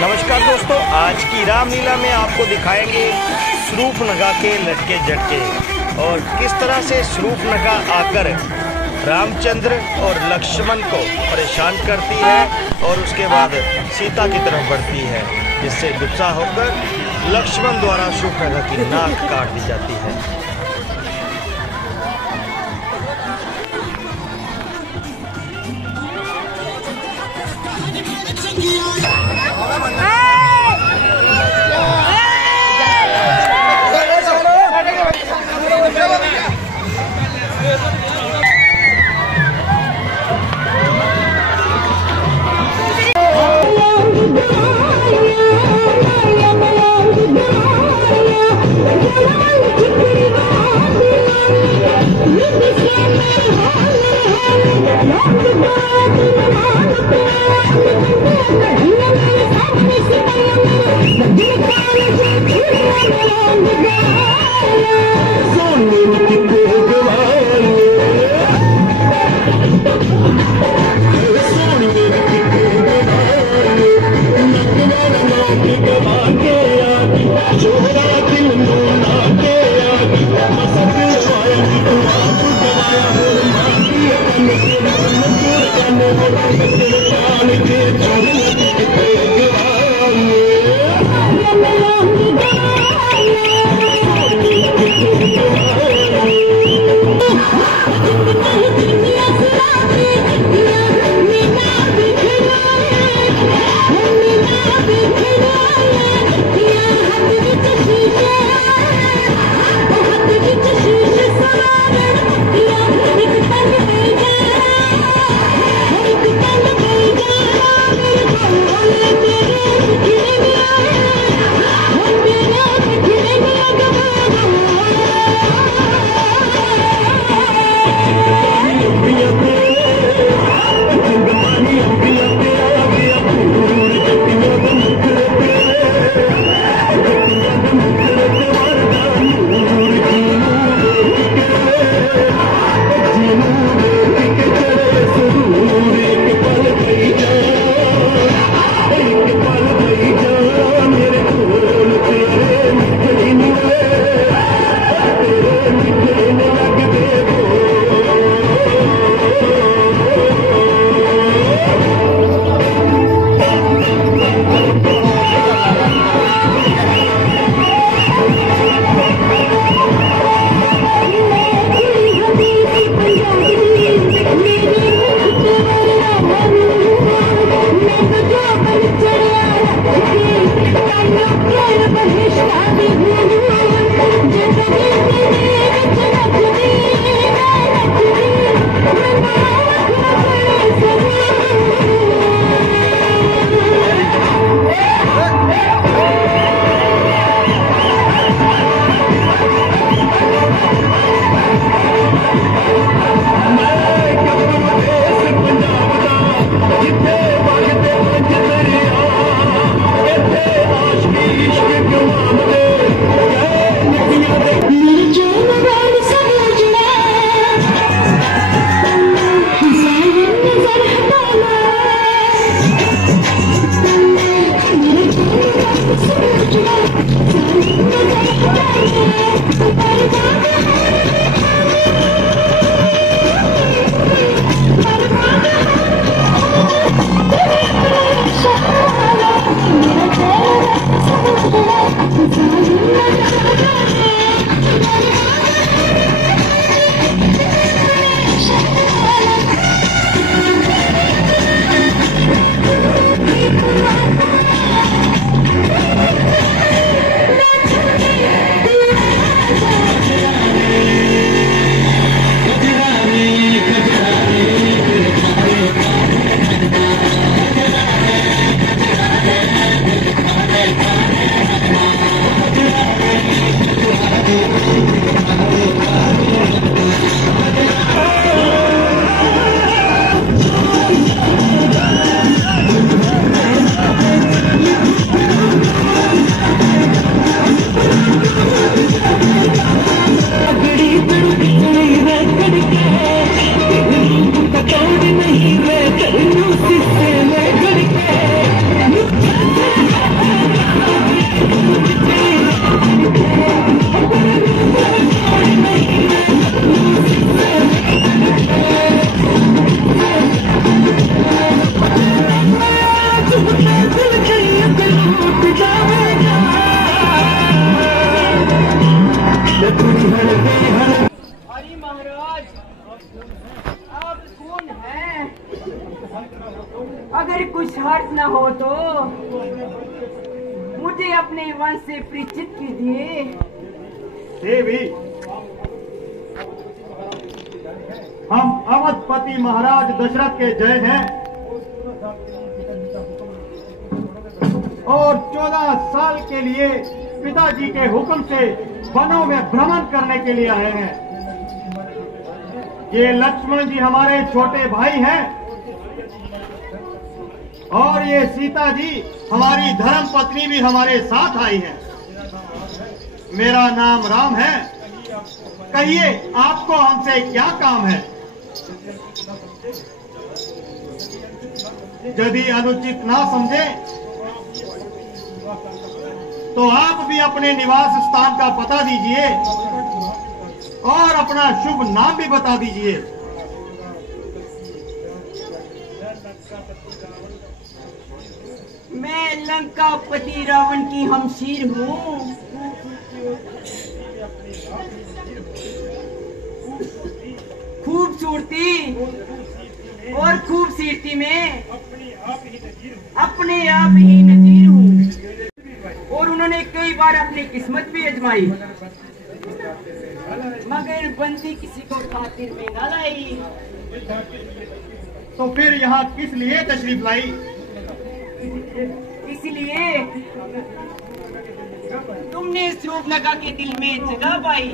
नमस्कार दोस्तों, आज की रामलीला में आपको दिखाएंगे शूर्पणखा के लटके झटके और किस तरह से शूर्पणखा आकर रामचंद्र और लक्ष्मण को परेशान करती है और उसके बाद सीता की तरफ बढ़ती है, जिससे गुस्सा होकर लक्ष्मण द्वारा शूर्पणखा की नाक काट दी जाती है। हरि महाराज, आप कौन हैं? अगर कुछ हर्ज न हो तो मुझे अपने वंश से परिचित कीजिए। देवी, हम अवधपति महाराज दशरथ के जय हैं और 14 साल के लिए पिताजी के हुक्म से वनों में भ्रमण करने के लिए आए हैं। ये लक्ष्मण जी हमारे छोटे भाई हैं और ये सीता जी हमारी धर्म पत्नी भी हमारे साथ आई है। मेरा नाम राम है। कहिए, आपको हमसे क्या काम है? यदि अनुचित ना समझे तो आप भी अपने निवास स्थान का पता दीजिए और अपना शुभ नाम भी बता दीजिए। मैं लंकापति रावण की हमशीर हूँ। खूबसूरती और खूबसूरती में अपने आप ही नजीर हूँ और उन्होंने कई बार अपनी किस्मत भी आजमाई, मगर बंदी किसी को खातिर में न लाई। तो फिर यहाँ किस लिए तशरीफ लाई? इसलिए तुमने सूर्पनखा के दिल में जगह पाई।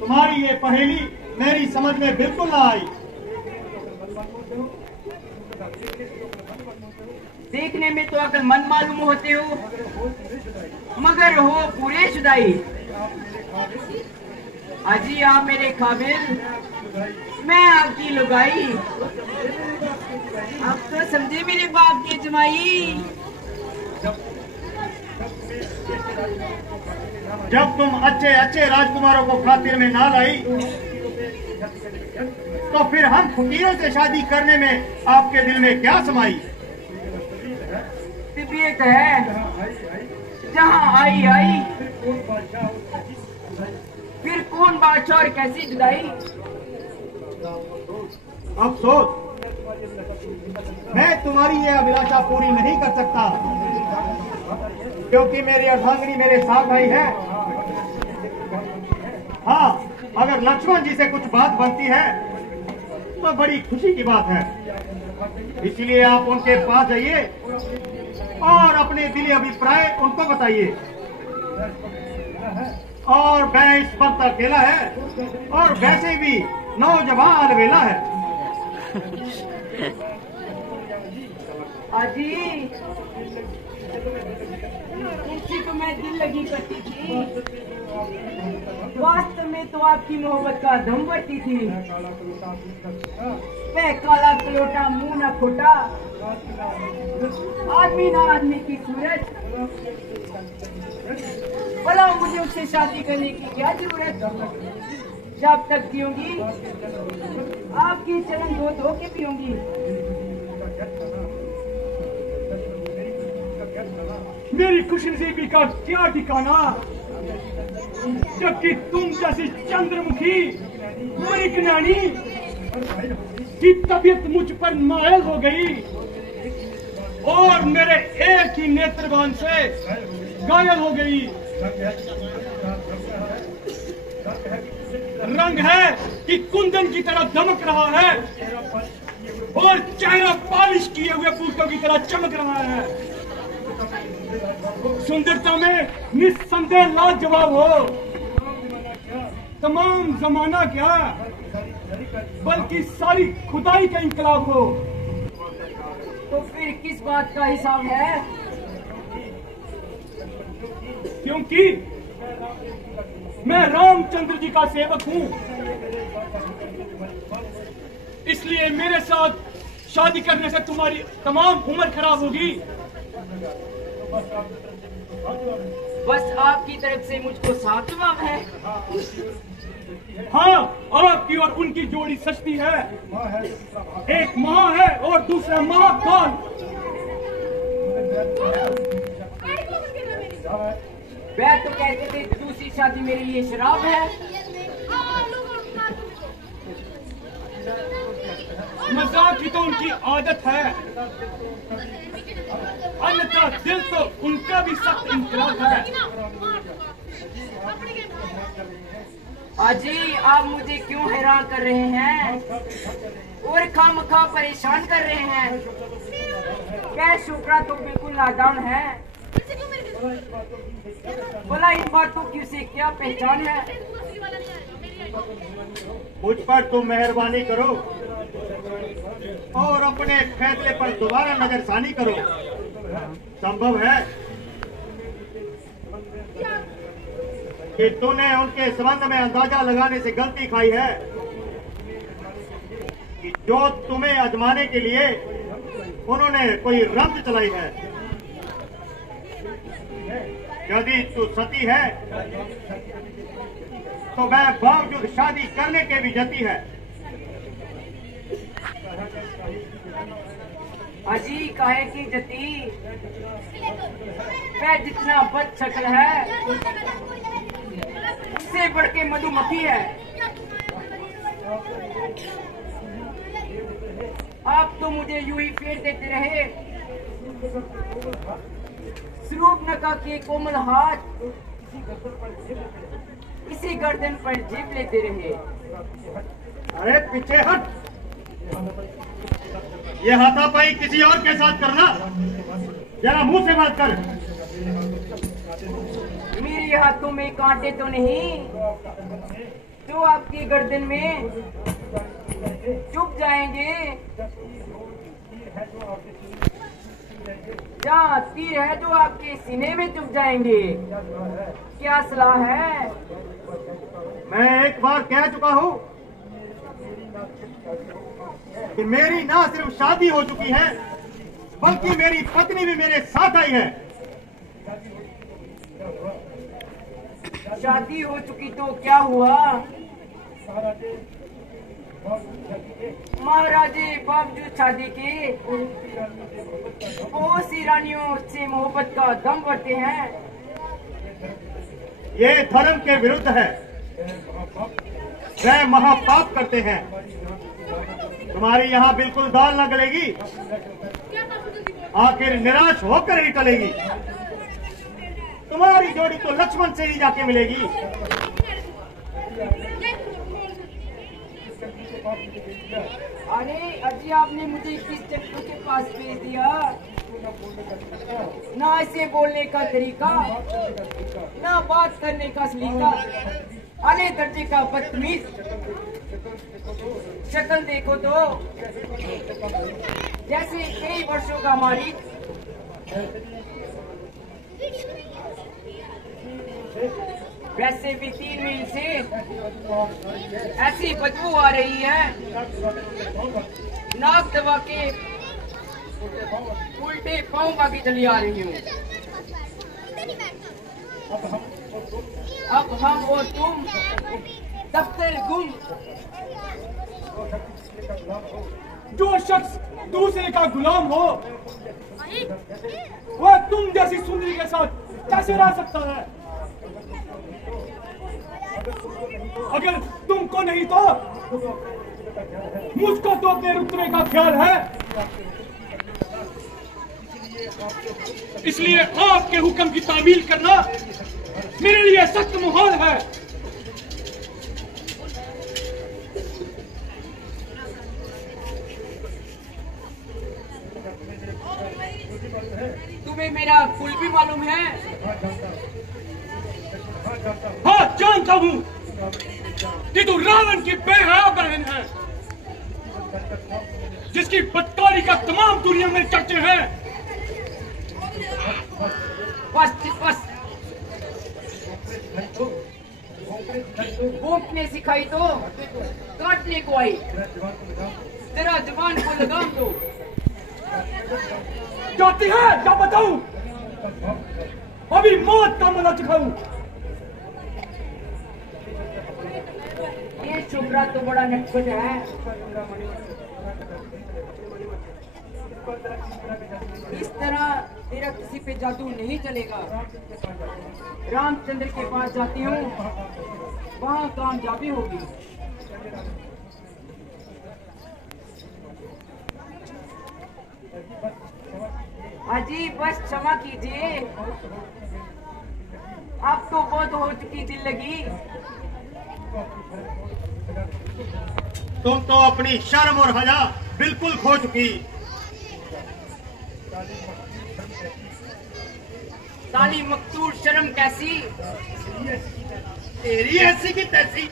तुम्हारी ये पहेली मेरी समझ में बिल्कुल ना आई। देखने में तो अक्लमंद मालूम होते हो, मगर हो पूरे शुदाई। अजी आप मेरे काबिल, मैं आपकी लुगाई। अब तो समझे मेरे बाप की जमाई। जब तुम अच्छे अच्छे राजकुमारों को खातिर में ना लाई तो फिर हम फकीरों से शादी करने में आपके दिल में क्या समाई? तबीयत है जहाँ आई आई, फिर कौन बादशाह और कैसी जुदाई। अफसोस, मैं तुम्हारी ये अभिलाषा पूरी नहीं कर सकता क्योंकि मेरी अर्धांगिनी मेरे साथ आई है। हाँ, अगर लक्ष्मण जी से कुछ बात बनती है तो बड़ी खुशी की बात है। इसलिए आप उनके पास जाइए और अपने दिली अभिप्राय उनको बताइए। और मैं इस वक्त अकेला है और वैसे भी नौजवान अलबेला है। अजी इसी को मैं दिल लगी करती थी, वास्तव में तो आपकी मोहब्बत का दम बढ़ती थी। मैं काला कलोटा मुंह ना खोटा, आदमी ना आदमी की सूरत, भला मुझे उससे शादी करने की क्या जरूरत। जब तक जीऊंगी आपकी चरण धो धो के पीऊंगी। मेरी खुशनसीबी का क्या ठिकाना, जबकि तुम जैसी चंद्रमुखी मणिकनानी की तबीयत मुझ पर मायल हो गई और मेरे एक ही नेत्रबान से घायल हो गई। रंग है कि कुंदन की तरह दमक रहा है और चेहरा पॉलिश किए हुए बूटों की तरह चमक रहा है। सुंदरता में निस्संदेह लाजवाब हो। तमाम जमाना क्या बल्कि सारी खुदाई का इंकलाब हो। तो फिर किस बात का हिसाब है? क्योंकि मैं रामचंद्र जी का सेवक हूँ, इसलिए मेरे साथ शादी करने से तुम्हारी तमाम उम्र खराब होगी। बस आपकी तरफ से मुझको साफ जवाब है। हाँ, आपकी और उनकी जोड़ी सस्ती है। एक महा है और दूसरा महाकाल। वह तो कहते थे दूसरी शादी मेरे लिए शराब है? मजाक की तो उनकी आदत है, अन्यथा दिल तो उनका भी सख्त इनकलाब है। अजी आप मुझे क्यों हैरान कर रहे हैं और खामखा परेशान कर रहे हैं? क्या शुक्रा तो बिल्कुल नादान है। बोला इन बातों की उसे क्या पहचान है? मुझ पर तुम मेहरबानी करो और अपने फैसले पर दोबारा नजरसानी करो। संभव है कि तूने उनके संबंध में अंदाजा लगाने से गलती खाई है कि जो तुम्हें आजमाने के लिए उन्होंने कोई रंग चलाई है। यदि तू सती है तो वह बावजूद शादी करने के भी जती है। अजी काहे की जती? वह जितना बद शक्ल है उससे बढ़ के मधुमक्खी है। आप तो मुझे यूं ही फेर देते रहे। स्वरूपनखा के कोमल हाथ इसी गर्दन पर जीप लेते रहे। अरे पीछे हट, ये हाथापाई किसी और के साथ करना। जरा मुंह से बात कर। मेरे हाथों में कांटे तो नहीं जो आपकी गर्दन में चुभ जाएंगे। जहाँ तीर है जो आपके सीने में चुभ जाएंगे। क्या सलाह है? मैं एक बार कह चुका हूँ कि मेरी ना सिर्फ शादी हो चुकी है बल्कि मेरी पत्नी भी मेरे साथ आई है। शादी हो चुकी तो क्या हुआ? महाराजे बावजूद शादी के बहुत सी रानियों से मोहब्बत का दम भरते हैं। ये धर्म के विरुद्ध है, वह महापाप करते हैं। तुम्हारी यहाँ बिल्कुल दाल न गलेगी, आखिर निराश होकर ही टलेगी। तुम्हारी जोड़ी तो लक्ष्मण से ही जाके मिलेगी। अरे अजी आपने मुझे किस चक्कर के पास भेज दिया? ना इसे बोलने का तरीका, ना बात करने का सलीका। अरे दर्जे का बदतमीज। शक्ल देखो तो जैसे कई वर्षों का मारी। वैसे भी 3 मील से ऐसी बदबू आ रही है, नाक दबा के उल्टे पांव बाकी चली आ रही हूँ। अब हम और तुम दफ्तर गुम। जो शख्स दूसरे का गुलाम हो वह तुम जैसी सुंदरी के साथ कैसे रह सकता है? अगर तुमको नहीं तो मुझको तो अपने रुतबे का ख्याल है। इसलिए आपके हुक्म की तामील करना मेरे लिए सख्त मुहाल है। तुम्हें मेरा कुल भी मालूम है? हाँ जानता हूँ कि तू रावण की बेहया बहन है, जिसकी बदकारी का तमाम दुनिया में चर्चे हैं। बस भोंकने सिखाई तो काटने को आई। तेरा जवान को लगाम दो। जाती है क्या बताऊं? अभी मौत का मना चुकाऊं। ये छोकरा तो बड़ा नटखट है। इस तरह तेरा किसी पे जादू नहीं चलेगा। रामचंद्र के पास जाती हूँ, वहाँ कामयाबी होगी। अजी बस क्षमा कीजिए, अब तो बहुत हो चुकी दिल लगी। तुम तो अपनी शर्म और हया बिल्कुल खो चुकी। साली मकसूद शर्म कैसी, तेरी ऐसी की तैसी। तुम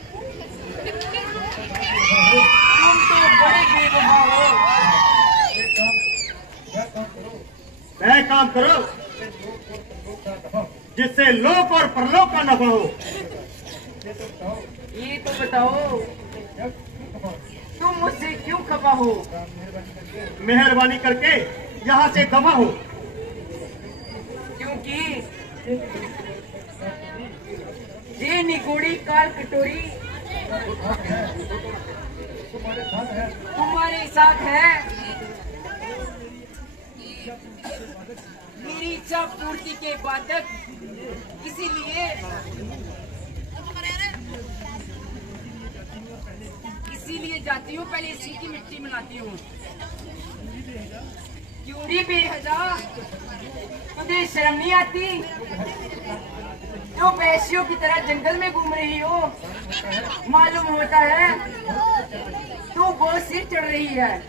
तो बड़े बेवफा हो। वह काम करो जिससे लोक और परलोक का नफा हो। ये तो बताओ, तुम मुझसे क्यों खफा हो? मेहरबानी करके यहाँ से दफा हो। क्योंकि ये निगोड़ी कार कटोरी तुम्हारे साथ है। मेरी इच्छा पूर्ति के बाधक, इसीलिए जाती हूँ, पहले इसी की मिट्टी मिलाती हूँ। क्यों रे बेहदा, तुझे शर्म नहीं आती? जो वैश्यों की तरह जंगल में घूम रही हो, मालूम होता है तू बहुत सिर चढ़ रही है।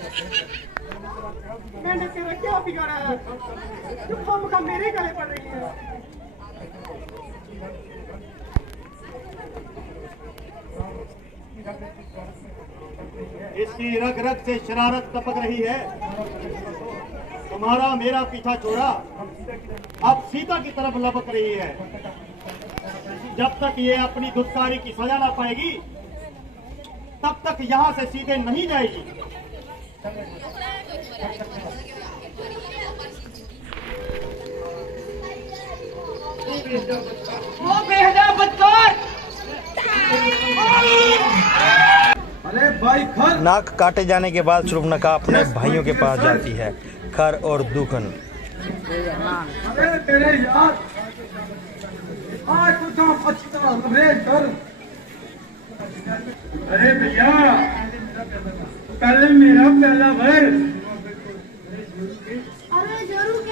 मैंने तेरा क्या बिगाड़ा है? तू खामखा मेरे गले पड़ रही है। इसकी रग रग से शरारत टपक रही है। तुम्हारा मेरा पीछा छोड़ा, अब सीता की तरफ लपक रही है। जब तक ये अपनी दुष्कारी की सजा ना पाएगी, तब तक यहाँ से सीधे नहीं जाएगी। वो बेहदा बदकार! अरे भाई खर! नाक काटे जाने के बाद शूर्पणखा अपने भाइयों के पास जाती है, खर और दूखन। अरे तेरे यार, आज कुछ अच्छी तरह लबरेज कर। अरे भैया, कल मेरा पहला भर। अरे जरूर के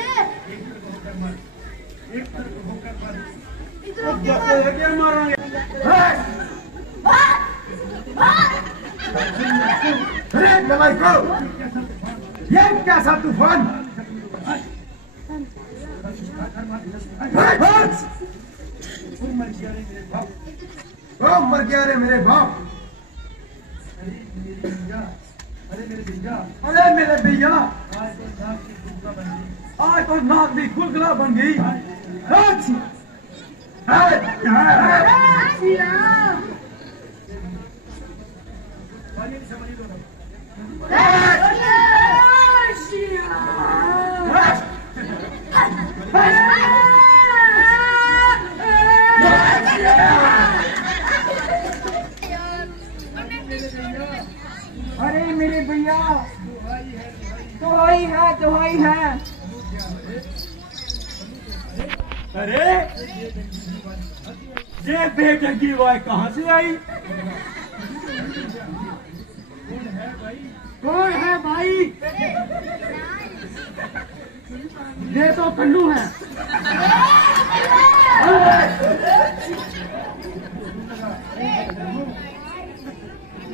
क्या मारेंगे? अरे मलाई को ये कैसा तूफान! मर गया रे मेरे बाप। अरे मेरे भैया, आज तो नाक भी खुलखुला बन गई। अरे मेरे भैया, दुहाई है, दुहाई है। अरे ये बेटंगी वाय कहाँ से आई? कौन है भाई? ये तो कन्नू है।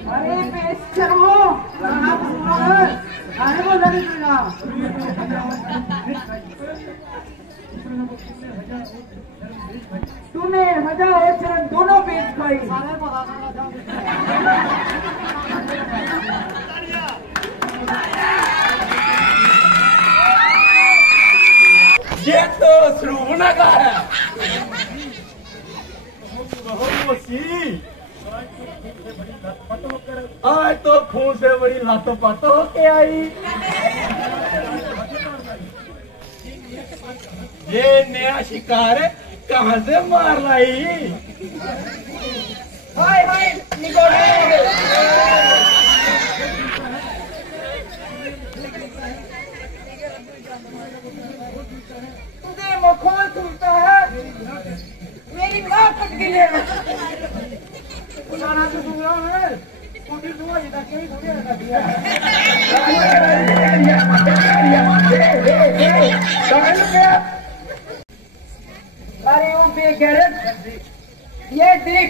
अरे बेशर्मो, अरे वो लगेगा। तूने हजा और चरण दोनों बेच खाई। ये तो शूर्पणखा है। आज तो खून से बड़ी लातो पातो होके आई। ये नया शिकार कहाँ से मार लाई? हाय हाय निगोड़े! तुझे मखौल सुनता है, मेरी माँ कट गई है। पुराना तो सुन रहा है, छोटी सुबह ये तक कहीं थोड़ी रहता दिया। अरे वो बेगैरत, ये देख,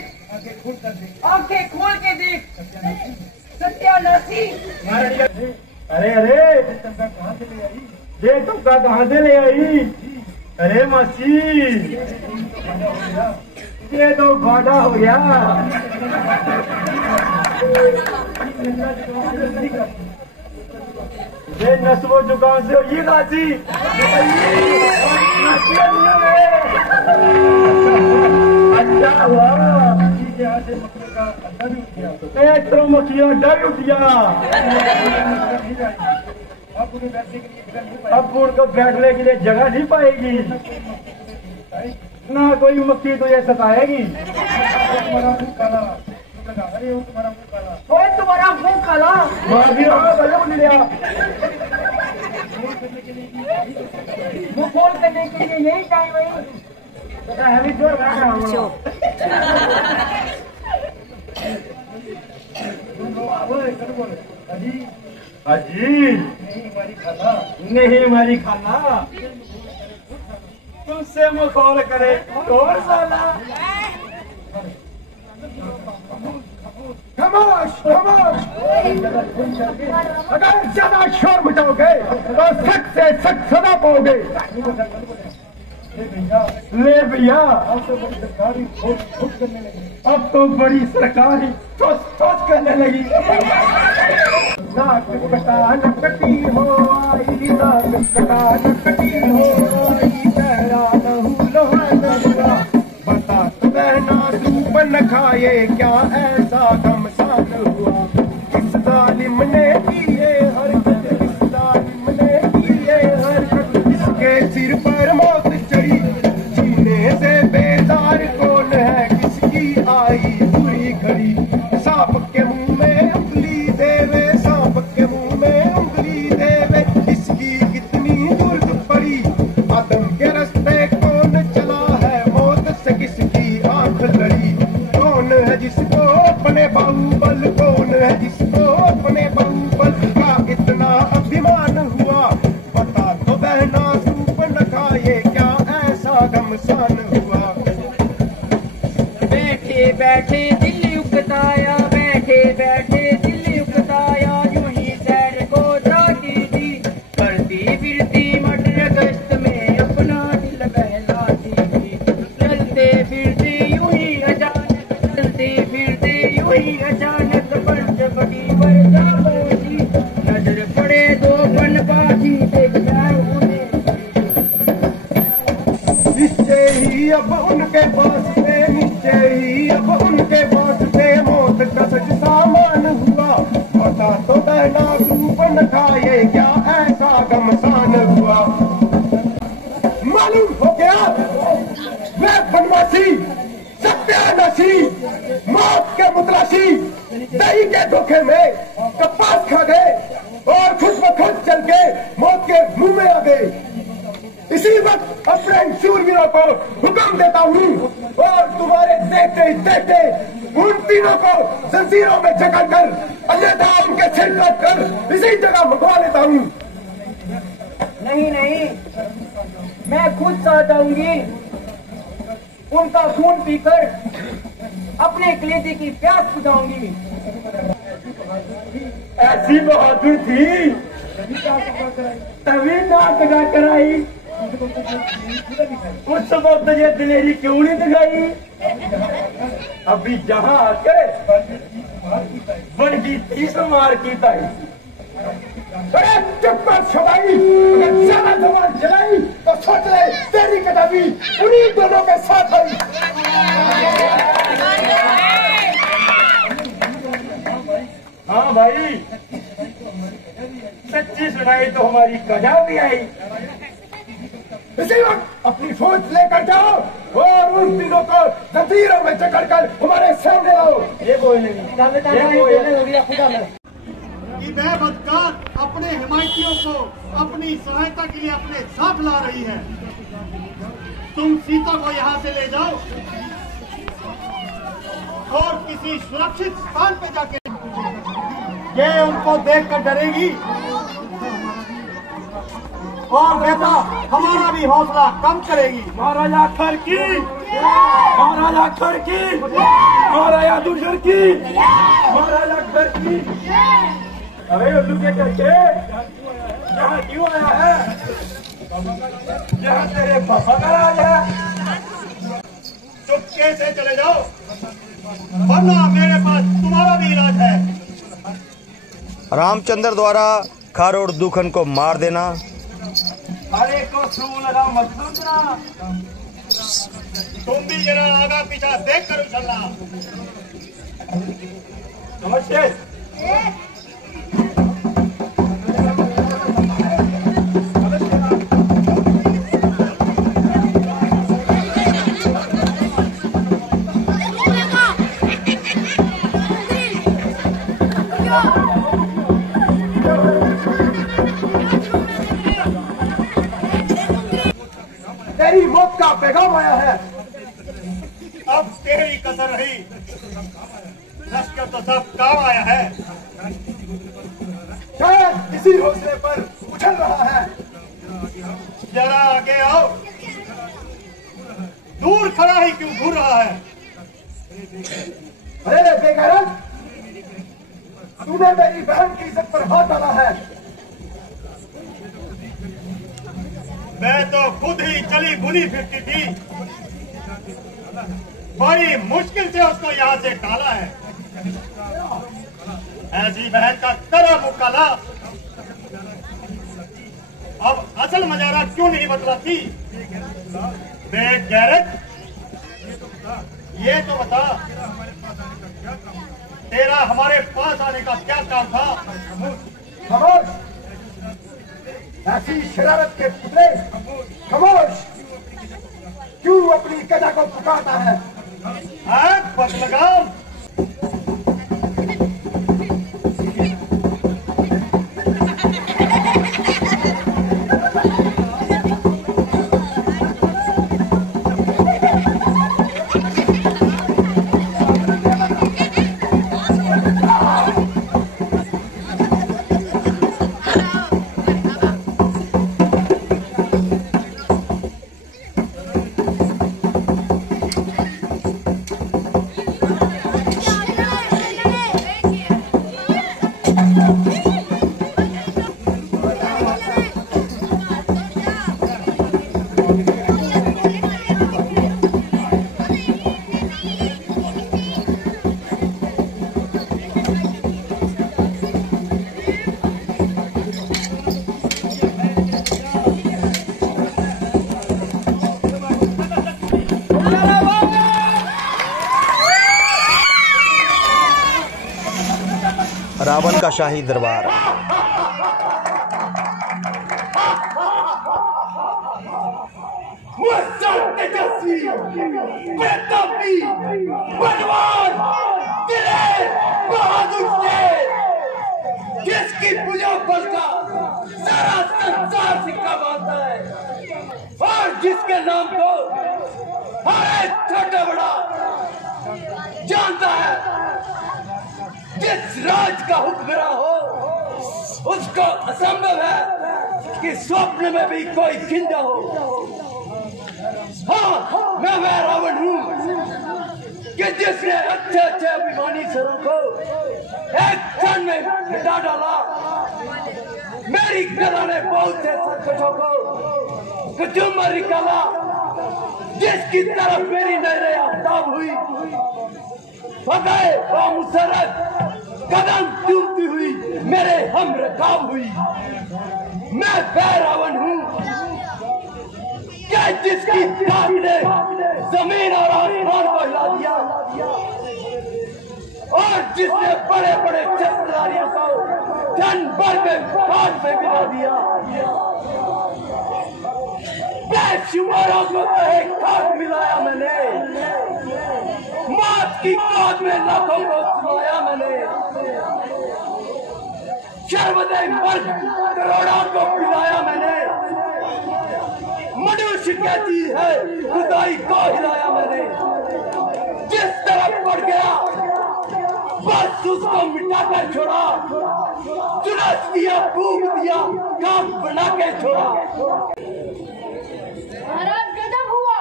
आंखें खोल के देख, सत्यानाशी। अरे अरे ये तुमका कहाँ से ले आई? अरे मासी ये तो घाटा हो गया। ये नस्बो जुकाम से ये खांसी। अच्छा हुआ तो मक्खियाँ डर उठ गया। अब उनको बैठने के लिए जगह नहीं पाएगी, ना कोई मक्खी तुझे सताएगी। तुम्हारा मुंह काला, मुंह खोल करने के लिए यही टाइम है। अजी नहीं हमारी खाना तुमसे मखौल करे और साला। खामोश खामोश, अगर ज्यादा शोर मचाओगे तो सख्त से सख्त सजा पाओगे। ले भैया अब तो बड़ी सरकारी ठोस ठोस करने लगी। नाक कटा नकटी हो आई, नाक कटा नकटी हो आई, तेरा नहू लोहा नगरा। बता तो बहना सूप न खाए क्या ऐसा घमसान हुआ? किस जालिम ने किए हरकत, किस जालिम ने किए हरकत, इसके सिर पर मौत चढ़ी। जीने से बेजार कौन है, किसकी आई बुरी घड़ी? सांप के मुंह में उंगली देवे, सांप के मुंह में उंगली देवे, इसकी कितनी जुर्द पड़ी? आदम के रास्ते कौन चला है, मौत से किसकी आंख लड़ी? कौन है जिसको अपने बाहुबल, कौन है जिसको अपने बाहुबल का इतना अभिमान हुआ? बता तो बहना सूप न खाए क्या ऐसा घमसान हुआ? बैठे बैठे दिल उकताया, बैठे बैठे दिल उकताया, यूं ही सैर को जाती थी, करती फिरती मटर गश्त में अपना दिल बहलाती थी। चलते फिरते यूं ही अचानक, चलते फिरते यूं ही अचानक बंद बड़ी बरसा पहुंची। नजर पड़े दो बनबाजी, देख जाए उन्हें निश्चय ही अब उनके पास से, निश्चय ही अब उनके पास से मौत का सच सामान हुआ। बता तो बहना सूप न खाए क्या ऐसा घमसान हुआ? मालूम हो गया मैं बनवासी, सत्यानाशी, मौत के मुतलाशी, दही के धोखे में कपास खा गए और खुद ब खुद चल के मौत के मुंह में आ गए। इसी वक्त अपने शूरवीरों को हुक्म देता हूँ और तुम्हारे देखते ही देखते उन तीनों को जंजीरों में जकड़ कर, अन्यथा उनके सिर काट कर इसी जगह मंगवा लेता हूँ। नहीं नहीं, मैं खुद साथ जाऊंगी, उनका खून पीकर अपने कलेजे की प्यास बुझाऊंगी। ऐसी बहादुर थी तभी नाक लगा कर आई, उस वक्त ये दिलेरी क्यों नहीं दिखाई? अभी जहाँ आके बन की 30 मार की ताई। अरे चुप कर छबाई, अगर ज्यादा जवान चलाई तो सोच ले तेरी कदमी उन्हीं दोनों के साथ आई। हाँ भाई, सच्ची सुनाई तो हमारी कजा भी आई। इसी वक्त अपनी फौज लेकर जाओ और उन तीनों को जंजीरों में जकड़ कर हमारे सामने लाओ। ये कोई नहीं, वह बदकार अपने हिमायतियों को अपनी सहायता के लिए अपने साथ ला रही है। तुम सीता को यहाँ से ले जाओ और किसी सुरक्षित स्थान पे जाके ये उनको देखकर डरेगी और बेटा हमारा भी हौसला कम करेगी। महाराजा खड़की, महाराजा खड़की, महाराजा दुर्जन की, महाराजा खड़की। अरे उल्लू के करके यहाँ क्यों आया है? यहाँ तेरे पापा का राज है। चुपके से चले जाओ वरना मेरे पास तुम्हारा भी इलाज है। रामचंद्र द्वारा खर और दुखन को मार देना। अरे को सूल लगा मत समझना। तुम भी जरा आगा पीछा देख कर उछलना। नमस्ते। तेरी मौत का पैगाम आया है। अब तेरी कसर रही, लश्कर तो सब काम आया है। शायद इसी हौसले पर उछल रहा है। जरा आगे आओ। दूर खड़ा ही क्यों घूर रहा है? अरे बेगैरत, तूने मेरी बहन की इज्जत पर हाथ डाला है। मैं तो खुद ही चली बुनी फिरती थी, बड़ी मुश्किल से उसको यहाँ से टाला है। ऐसी बहन का करा मुकाला। अब असल मजारा क्यों नहीं बतलाती? बेगैरत, ये तो बता तेरा हमारे पास आने का क्या काम था? खामोश, ऐसी शरारत के पुतले, खामोश। क्यों अपनी कजा को पुकारता है? आग बदलगाम। रावण का शाही दरबार। तेजस्वी, प्रतापी, बलवान, दिलेर, बहादुर शेर, जिसकी पूजा बल का सारा संसार सिक्का मानता है और जिसके नाम को हर एक छोटा बड़ा जानता है। जिस राज का हुक्मरान हो उसको असंभव है कि स्वप्न में भी कोई खिंजा हो। हाँ, मैं वह रावण हूँ कि जिसने अच्छे अच्छे अभिमानी सरों को एक क्षण में मिटा डाला। मेरी कला ने बहुत से सरकशों को कचूमर निकाला। जिसकी तरफ मेरी नजरें आफ्ताब हुई, फतेह व मुसरत कदम चूमती हुई मेरे हम रकाब हुई। मैं वह रावण हूँ क्या जिसकी ताक ने जमीन और आसमान को हिला दिया और जिसने बड़े बड़े चक्रधारियों को क्षण भर में खाक में गिरा दिया। बेशुमारों को एक खाक मिलाया मैंने, मौत की गोद में लाखों को सुलाया मैंने। शर्मदे मर्द करोड़ों को पिलाया मैंने, मनुष्य कहती है खुदाई को हिलाया मैंने। जिस तरफ पड़ गया बस उसको मिटा कर छोड़ा, चुनस दिया, फूक दिया, काम बना के छोड़ा। महाराज गजब हुआ,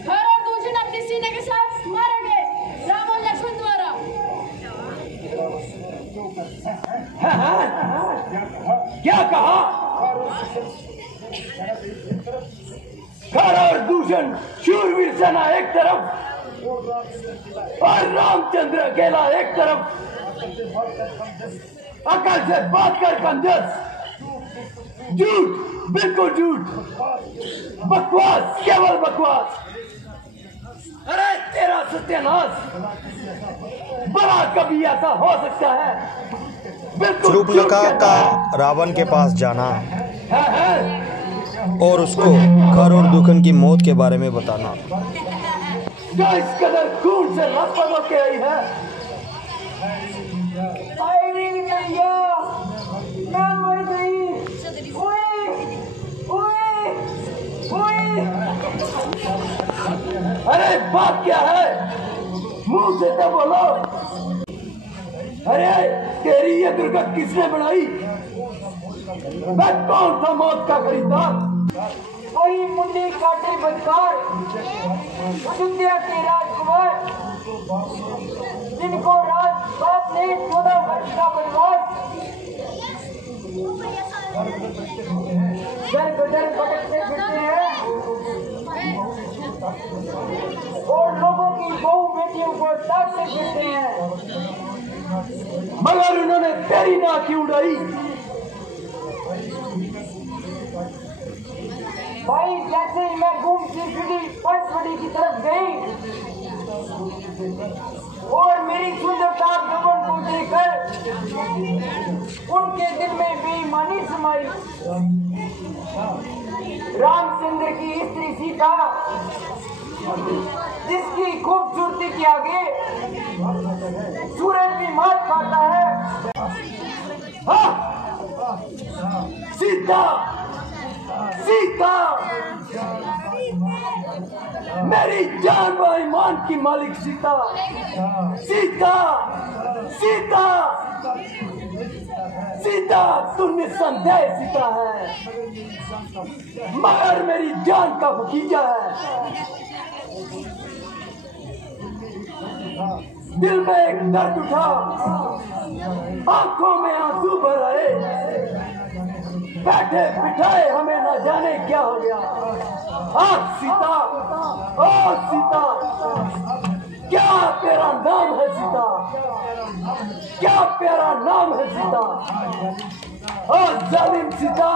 खर और दूषण अपने सीने के साथ मारे गए राम और लक्ष्मण द्वारा। क्या कहा? खर और दूषण शूरवीर सेना एक तरफ और रामचंद्र अकेला एक तरफ। अकल से बात कर कंजूस, झूठ, बिल्कुल झूठ, बकवास, केवल बकवास। अरे तेरा सत्यानाश, बड़ा कभी ऐसा हो सकता है? बिल्कुल शूर्पणखा का रावण के पास जाना है। और उसको खर और दूषण की मौत के बारे में बताना। जो इस कदर खून से लथपथ होके आई है। मैं मर गई। ओए, ओए, ओए। अरे बात क्या है? मुंह से तो बोलो। अरे तेरी ये दुर्गत किसने बनाई? मैं कौन था मौत का खरीदार? वही मुंडे काटे बदकार, अयोध्या के राजकुमार, जिनको राज बाप ने 14 वर्ष का वनवास दर बदर भटकते फिरते हैं और लोगों की बहु बेटियों को ताकते फिरते हैं। मगर उन्होंने तेरी नाक उड़ाई। भाई जैसे ही मैं घूम फिर पंचवटी की तरफ गई और मेरी सुंदरता यौवन को देखकर उनके दिल में बेईमानी समाई। रामचंद्र की स्त्री सीता, जिसकी खूबसूरती के आगे सूरज भी मात खाता है। सीता, सीता, मेरी जान व ईमान की मालिक सीता, सीता, सीता, सीता, तू निस्संदेह सीता है, मगर मेरी जान का भतीजा है। दिल में एक दर्द उठा, आंखों में आंसू भर आए, बैठे बिठाए हमें न जाने क्या हो गया। सीता, ओ सीता, क्या तेरा नाम है सीता? क्या प्यारा नाम है सीता? ओ जालिम सीता,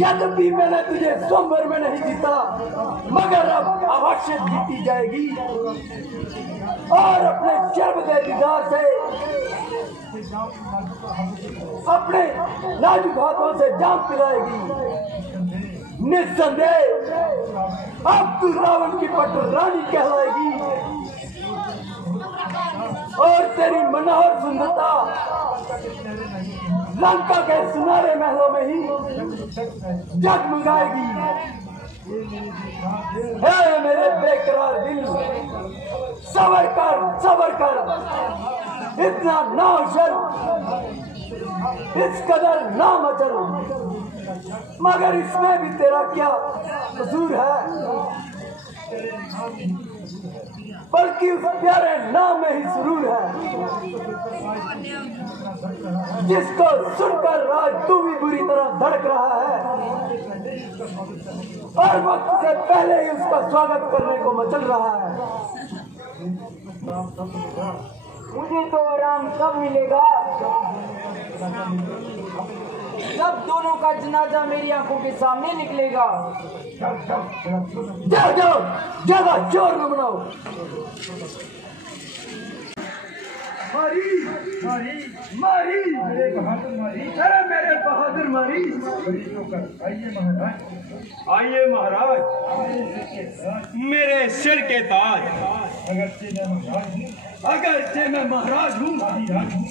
यद्यपि मैंने तुझे स्वयंवर में नहीं जीता, मगर अब अवश्य जीती जाएगी और अपने शर्मदे दीदार से, अपने नाजुक हाथों से जाम पिलाएगी। निस्संदेह अब तू रावण की पट रानी कहलाएगी और तेरी मनोहर सुंदरता लंका के सुनहरे महलों में ही जगमगाएगी। है मेरे बेकरार दिल, सबर कर, सबर कर, इतना ना उछल, इस कदर ना मचल, मगर इसमें भी तेरा क्या कसूर है? बल्कि उस प्यारे नाम में ही सुरूर है, जिसको सुनकर राज तू भी बुरी तरह धड़क रहा है और वक्त से पहले ही उसका स्वागत करने को मचल रहा है। मुझे तो आराम कब मिलेगा जब दोनों का जनाजा मेरी आंखों के सामने निकलेगा। जाओ जाओ, ज्यादा जोर न बनाओ। मारी मारी मारी, मेरे बहादुर मारी, अरे मेरे बहादुर मारी। आइए महाराज, आइए महाराज, मेरे सिर के ताज। अगर अगर जे मैं महाराज हूँ,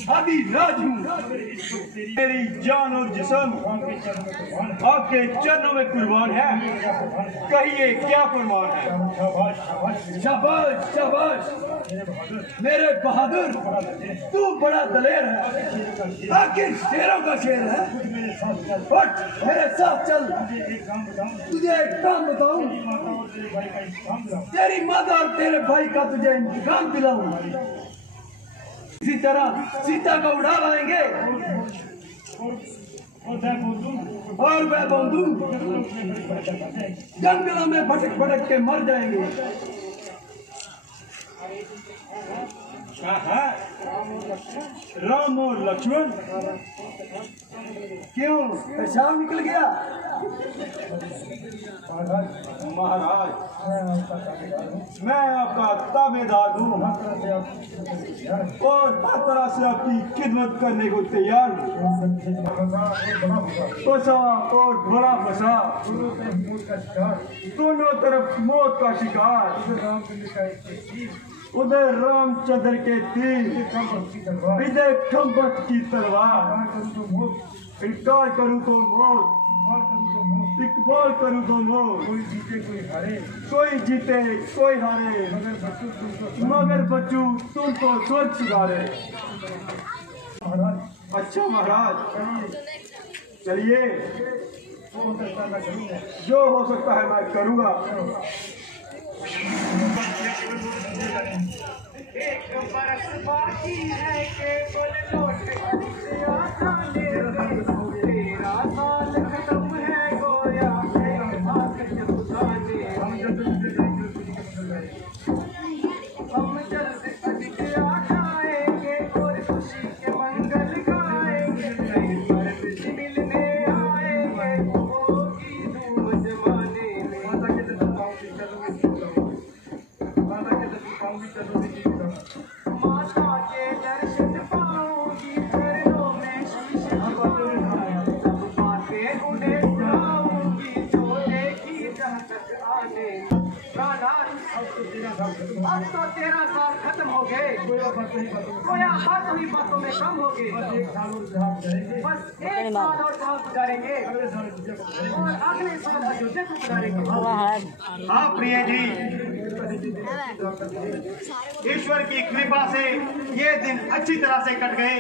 आदिराज हूँ, मेरी जान और जिस्म आपके चरणों में कुर्बान है। कहिए क्या फरमान है? शाबाश शाबाश मेरे बहादुर, तू बड़ा दलेर है, आखिर शेरों का शेर है। उठ मेरे साथ चल, तुझे एक काम बताऊं, तेरी माता और तेरे भाई का तुझे इंतकाम दिलाऊं। इसी तरह सीता का उड़ा लाएंगे और वह बंधु जंगलों में भटक भटक के मर जाएंगे। राम और लक्ष्मण क्यों पेशाब निकल गया? महाराज मैं आपका ताबेदार हूँ और हर तरह से आपकी खिदमत करने को तैयार हूँ। फंसा और भरा फंसा, दोनों तरफ मौत का शिकार। उधर रामचंद्र के तीर, इधर खंबत की तलवार। इनकार करूँ तो मौत, इकबाल करूँ तो मौत। कोई जीते कोई हारे, मगर बच्चू तुम तो स्वर्ग सुधारे। अच्छा महाराज चलिए, जो हो सकता है मैं करूँगा। एक बरस बाकी है केवल लौट तेरा साल खत्म है गोया हम जल्द अटके आ जाएंगे और खुशी के मंगल गाएंगे। मिलने आएंगे होगी धूम जमाने में। माता के दर्शन पाऊंगी चरणों में शीश झुकाऊंगी, सब बातें उन्हें सुनाऊंगी जो देखी जहाँ तक आने। अब तो तेरा साल खत्म हो गए, कोया बातों ही बातों में कम हो गए। बस एक साल और काम गुजारेंगे और अगले साल अयोध्या को गुजारेंगे। हाँ प्रिय जी, ईश्वर की कृपा से ये दिन अच्छी तरह से कट गए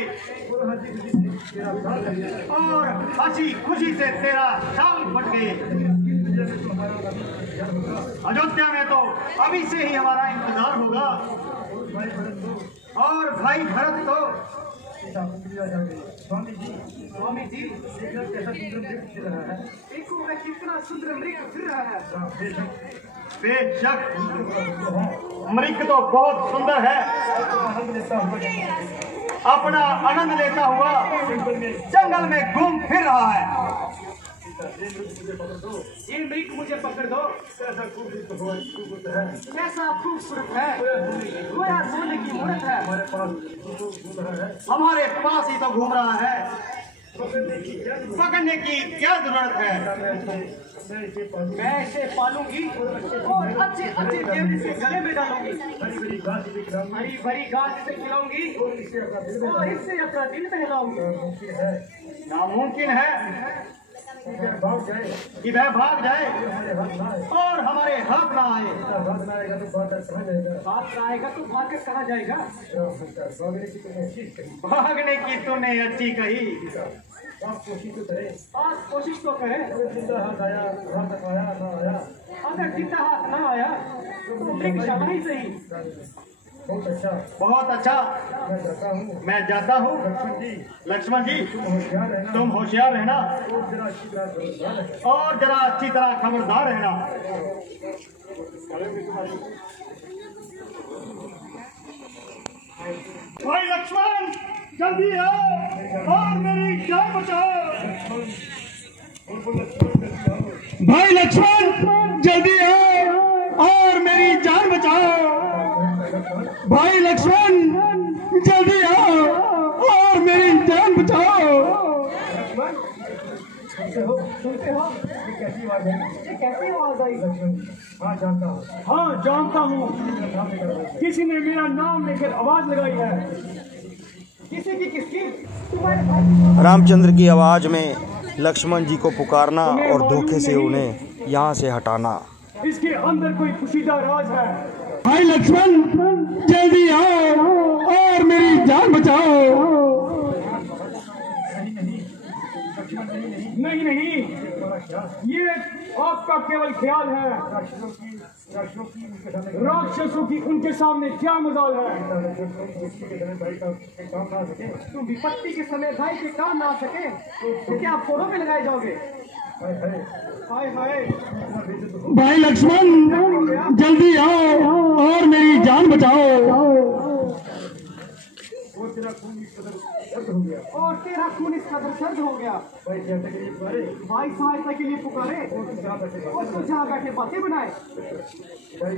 और हंसी खुशी से 13 साल कट गए। अयोध्या में तो अभी से ही हमारा इंतजार होगा और भाई भरत तो स्वामी जी देखो मैं कितना सुंदर मृग फिर रहा है। बेशक मृग तो बहुत सुंदर है, अपना आनंद लेता हुआ जंगल में घूम फिर रहा है। ये मृग मुझे पकड़ दो, कैसा खूबसूरत है, गोया सोने की मूर्त है। हमारे पास ही तो घूम रहा है, पकड़ने की क्या जरूरत है? मैं इसे पालूंगी और अच्छे अच्छे देवरी से गले में डालूंगी, हरी भरी घास से खिलाऊंगी और इससे अपना दिल बहलाऊंगी। नामुमकिन है कि वह भाग जाए और हमारे हाथ ना आए। बात आएगा तो भाग कर कहा जाएगा। भागने की तूने अच्छी कही, आज कोशिश तो करे। अगर जिंदा हाथ ना आया तो मृग शाला ही सही। बहुत अच्छा, मैं जाता हूँ। लक्ष्मण जी तुम होशियार रहना और जरा अच्छी तरह खबरदार रहना। भाई लक्ष्मण जल्दी आओ और मेरी जान बचाओ। भाई लक्ष्मण जल्दी आओ और मेरी जान बचाओ। भाई लक्ष्मण जल्दी आओ और मेरी जान बचाओ। सुनते हो कैसी आवाज आई? हाँ जानता हूँ। किसी ने मेरा नाम लेकर आवाज लगाई है। किसी की किसकी? तुम्हारे भाई। रामचंद्र की आवाज में लक्ष्मण जी को पुकारना और धोखे से उन्हें यहाँ से हटाना। इसके अंदर कोई खुशीदा राज है। भाई लक्ष्मण जल्दी आओ और मेरी जान बचाओ। नहीं, ये आपका केवल ख्याल है। राक्षसों की उनके सामने क्या मजाल है? तुम विपत्ति के समय भाई के काम ना आ सके तो क्या आप फोड़ों में लगाए जाओगे? हाय हाय। भाई लक्ष्मण जल्दी आओ और मेरी जान बचाओ। और तेरा खून इस कदर सर्द हो गया। भाई सहायता के लिए पुकारे और तू जहाँ बैठे बातें बनाए। भाई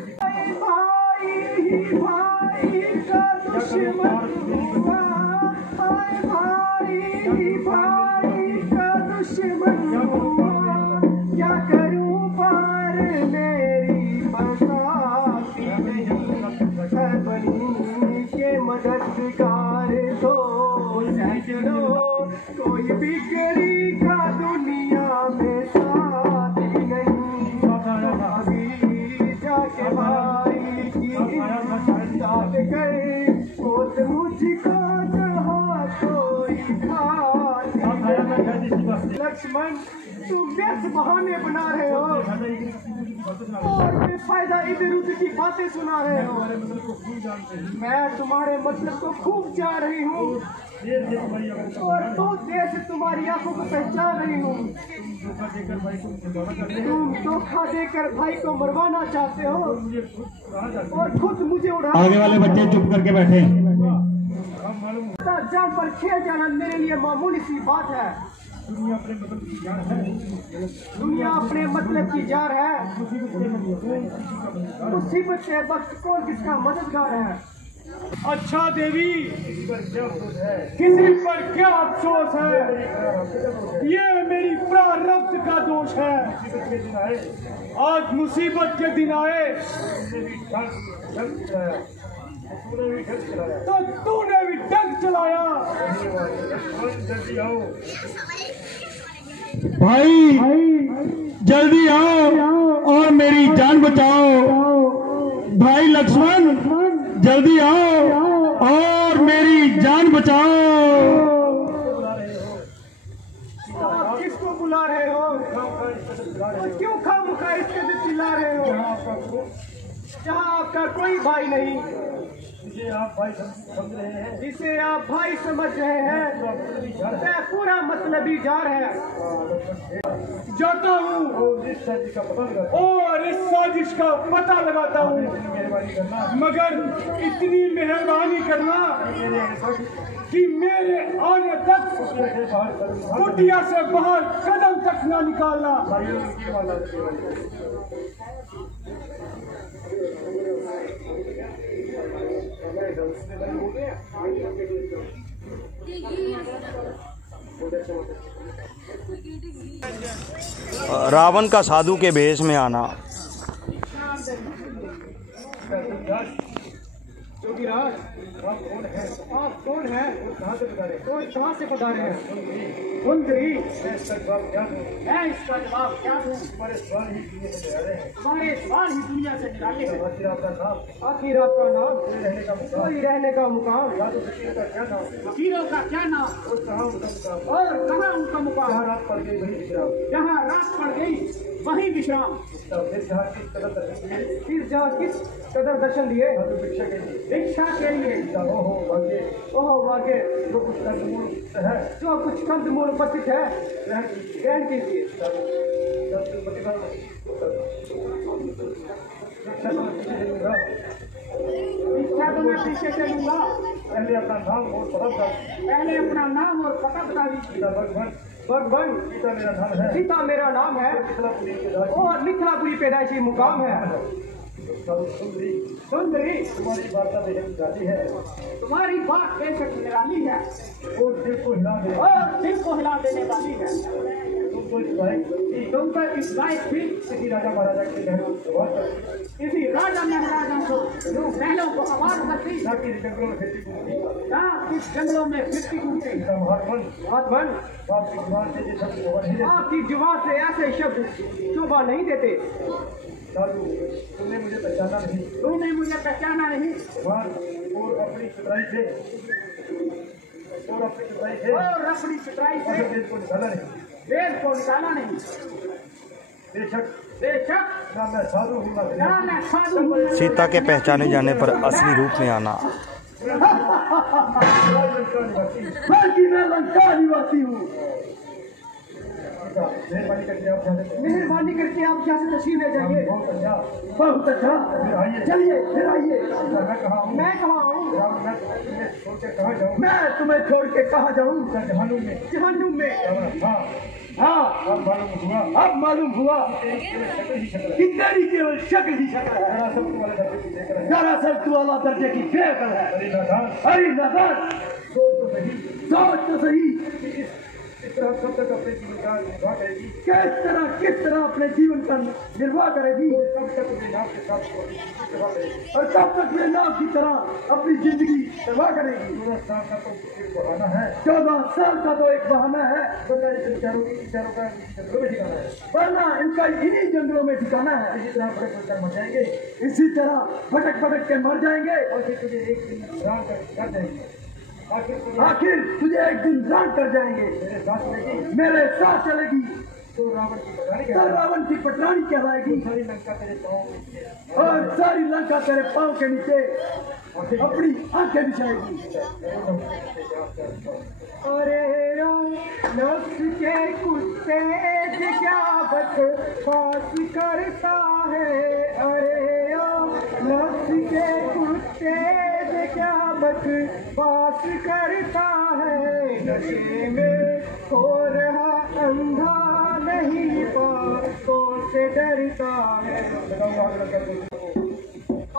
का दुश्मन हुआ, भाई का दुश्मन हुआ, क्या करूं पार मेरी बसाती नहीं, बनी के मददगार तो सैकड़ों, कोई बिगड़ी का दुनिया में साथ ही नहीं, अभी जाके भाई की साथ गए खुद मुझको जहाँ कोई खास नहीं। लक्ष्मण तुम व्यर्थ बहाने बना रहे हो और बेफायदा इधर उधर की बातें सुना रहे हो। मैं तुम्हारे मतलब को खूब जा रही हूँ और बहुत देर से तुम्हारी आंखों को पहचान रही हूँ। तुम धोखा देकर भाई को मरवाना चाहते हो और खुद मुझे उड़ा। आगे वाले बच्चे चुप करके बैठे। जान पर खेल जाना मेरे लिए मामूली सी बात है। दुनिया अपने मतलब की जार है। मुसीबत के वक्त कौन किसका मददगार है? अच्छा देवी, किसी पर क्या अफसोस है? ये मेरी प्रारब्ध का दोष है। आज मुसीबत के दिन आए तो तूने भी डंक चलाया। भाई जल्दी आओ और मेरी जान बचाओ। भाई लक्ष्मण जल्दी आओ और मेरी जान बचाओ। आप किसको बुला रहे हो? क्यों खामखा इसके लिए चिल्ला रहे हो? जहाँ आपका कोई भाई नहीं, जिसे आप भाई समझ रहे हैं, वह पूरा मतलबी जार है। जाता हूँ और इस साजिश का पता लगाता हूँ, मगर इतनी मेहरबानी करना कि मेरे आने तक कुटिया से बाहर कदम तक न निकालना। रावण का साधु के भेष में आना। जोगीराज, आप कौन हैं? कहाँ से पधारे हैं? सुंदरी, मैं इसका जवाब क्या दूं? तुम्हारे सवाल ही दुनिया से निराले हैं। आखिर आपका नाम, कोई रहने का मुकाम, हीरो का क्या नाम और कहाँ उनका मुकाम? जहाँ रात पड़ गई वही विश्राम। फिर जहाँ किस कदर दर्शन दिए? भिक्षा के लिए। ओह भाग्य, जो कुछ कंदमूल उपस्थित है ग्रहण कीजिए। भिक्षा तो मैं पीछे से लूंगा। पहले अपना नाम और पता बता दीजिए। भगवान, सीता मेरा नाम है और मिथिलापुरी पैदाइशी मुकाम है। सुंदरी, तुम्हारी वार्ता बेहद जाती है। तुम्हारी बात बेशक निराली है और दिल को हिला देने वाली है। तुम तुम पर इस लायक भी किसी राजा महाराजा के महलों किसी राजा महाराजा को जो महलों को आबाद करती जंगलों में फिरती घूमती इस जंगलों में फिरती घूमती आपकी जुबान से ऐसे शब्द शोभा नहीं देते। तुमने मुझे पहचाना नहीं और अपनी चतुराई से वेद को निकाला नहीं। बेशक मैं साधु हूँ। सीता के पहचाने जाने पर असली रूप में आना। बल्कि मैं लंका निवासी हूँ। मेहरबानी करके आप यहाँ से तशरीफ ले जाइए। बहुत अच्छा, चलिए फिर आइए। मैं कहाँ हूँ? मैं तुम्हें छोड़ के कहाँ जाऊँ? जहन्नुम में। हाँ अब मालूम हुआ कि तेरी केवल शक्ल ही शक्ल है। दरअसल तू आला दर्जे की बेअक्ल है। अरे नजर सोच तो सही किस तरह अपने जीवन का निर्वाह करेगी और कब तक ये नाव की तरह अपनी जिंदगी निर्वाह करेगी। 14 साल का तो एक बहाना है, वरना इनका इन्हीं जंगलों में ठिकाना है। इसी तरह भटक भटक के मर जाएंगे और फिर तुझे एक दिन रान कर जाएंगे। आखिर तुझे एक दिन रान कर जाएंगे। मेरे साथ चलेगी तो रावण की पटरानी कहलाएगी। सारी लंका तेरे पाँव और सारी लंका तेरे पाँव के नीचे अपनी आंखें बिछाएगी। अरे नफ्स के कुत्ते क्या बकवास करता है। अरे नफ्स के कुत्ते क्या बकवास करता है। नशे में हो रहा अंधा नहीं बातों से डरता है।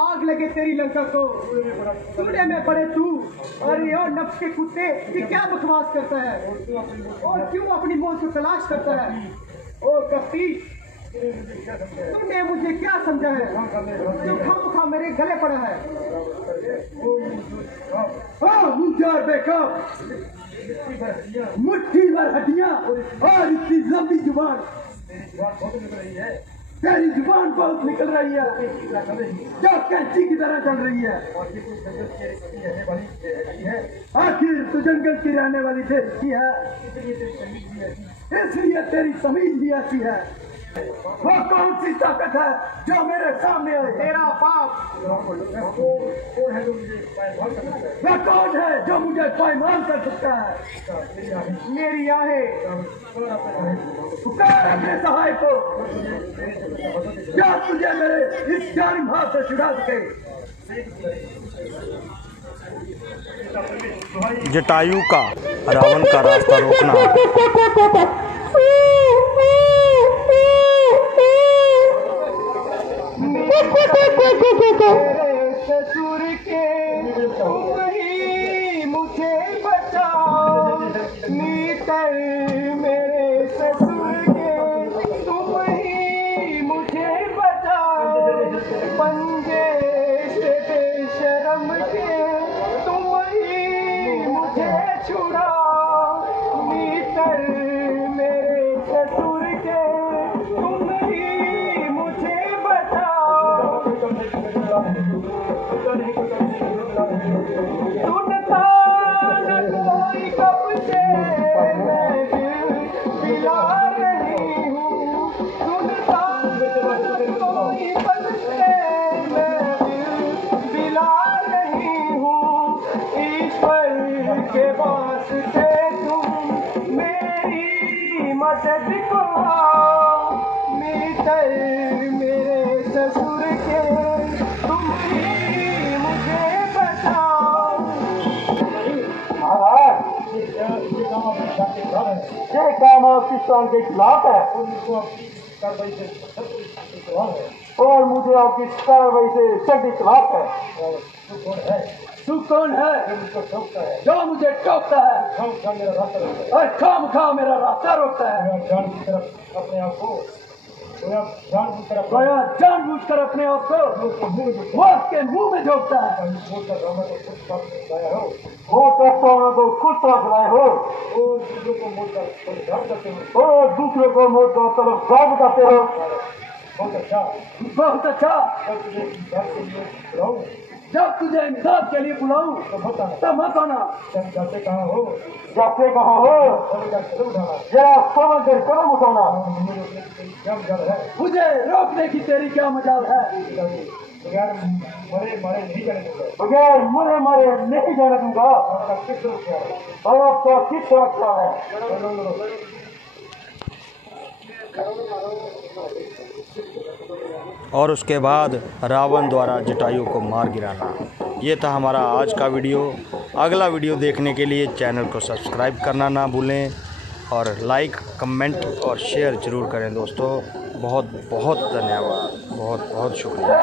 आग लगे तेरी लंका को सूर्य में पड़े तू। अरे और नफ्स के कुत्ते ये क्या बकवास करता है और क्यों अपनी मौत को तलाश करता है। ओ कफ्ती तुमने मुझे क्या समझा है जो खामखा मेरे गले पड़ा है। मुझे बेकार मुट्ठी भर हड्डियां और इतनी लंबी जुबान। तेरी जुबान बहुत निकल रही है जो कैंची की तरह चल रही है। आखिर तू जंगल की रहने वाली देश है इसलिए तेरी तमीज भी ऐसी है। वो कौन सी ताकत है जो मेरे सामने आए? तेरा बाप। वह कौन है जो मुझे पायमान कर सकता है? मेरी आहें पुकार अपने सहाय को क्या तुझे मेरे इस जालिम हाथ से छुड़ा सके। जटायु का रावण का रास्ता रोकना। ससुर के तुम ही मुझे बचाओ। मीतर मेरे ससुर के तुम ही मुझे बचाओ। पंजे से बेशरम के तुम ही मुझे छुड़ाओ। मीतर मेरे ससुर के तुम ही मुझे बचाओ। सुनता न कोई कब से मैं पिला रही हूँ। सुनता न कोई कब से मैं पिला रही हूँ। ईश्वर के पास से तुम मेरी मदद को आओ। मीतर मेरे ससुर के तुम ही मुझे बचाओ। ये काम आपकी शान के खिलाफ है और मुझे आपकी कार्रवाई से सख्त खिलाफ है। तू कौन है जो मुझे टोकता है और खाम खा मेरा रास्ता रोकता है? गोया जानबूझकर अपने आप को मौत के मुंह में झोंकता है। वो तो खुद तरफ लाए हो और दूसरे को मौत का तरफ गाँव बताते हो। बहुत अच्छा। जब तुझे इमदाद के लिए बुलाऊं तब मत आना। जाते कहाँ हो जरा समझ कर कदम उठाना। मुझे रोकने की तेरी क्या मजाल है? बगैर मरे मारे नहीं जाने दूंगा। और आपका किस तरह ख्याल है? और उसके बाद रावण द्वारा जटायु को मार गिराना। ये था हमारा आज का वीडियो। अगला वीडियो देखने के लिए चैनल को सब्सक्राइब करना ना भूलें और लाइक, कमेंट और शेयर ज़रूर करें दोस्तों। बहुत बहुत धन्यवाद, बहुत बहुत शुक्रिया।